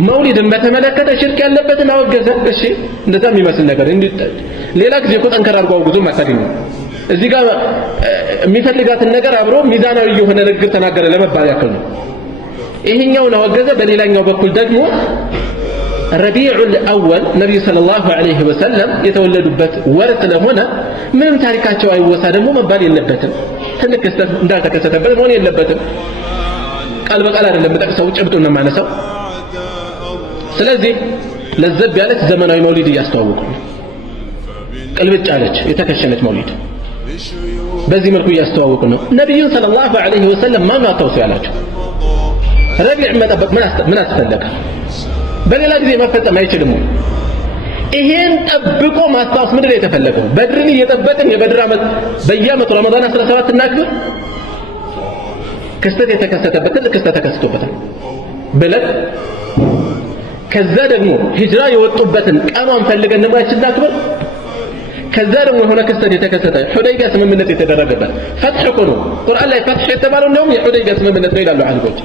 መውሊድን በተመለከተ ሽርክ ያለበትን አወገዘ። እሺ እንደዛ የሚመስል ነገር ሌላ ጊዜ እኮ ጠንከር አድርጎ አውግዞ ማታገኙ እዚህ ጋር የሚፈልጋትን ነገር አብሮ ሚዛናዊ የሆነ ንግግር ተናገረ ለመባል ያክል ነው። ይሄኛውን አወገዘ። በሌላኛው በኩል ደግሞ ረቢዑል አወል ነብዩ ሰለላሁ ዐለይሂ ወሰለም የተወለዱበት ወር ስለሆነ ምንም ታሪካቸው አይወሳ ደግሞ መባል የለበትም። ትልቅ ክስተት እንዳልተከሰተበት መሆን የለበትም። ቃል በቃል አይደለም በጠቅሰው ጭብጡን ነው የማነሳው። ስለዚህ ለዘብ ያለች ዘመናዊ መውሊድ እያስተዋወቁ ነው። ቅልብጭ አለች የተከሸነች መውሊድ በዚህ መልኩ እያስተዋወቁ ነው። ነብዩን ሰለላሁ ዐለይሂ ወሰለም ማን አታውሱ ያላቸው? ረቢዕ መጠበቅ ምን አስፈለገ? በሌላ ጊዜ መፈጸም አይችልም። ይሄን ጠብቆ ማስታወስ ምንድን ነው የተፈለገው? በድርን እየጠበቅን የበድር ዓመት በየዓመቱ ረመዳን 17 እናክብር። ክስተት የተከሰተበት ትልቅ ክስተት ተከስቶበታል ብለን ከዛ ደግሞ ሂጅራ የወጡበትን ቀኗን ፈልገን ደግሞ ያችን እናክብር። ከዛ ደግሞ የሆነ ክስተት የተከሰተ ሁደይቢያ ስምምነት የተደረገበት ፈትሕ እኮ ነው። ቁርአን ላይ ፈትሕ የተባለው እንደውም የሁደይቢያ ስምምነት ነው ይላሉ ዓሊሞች።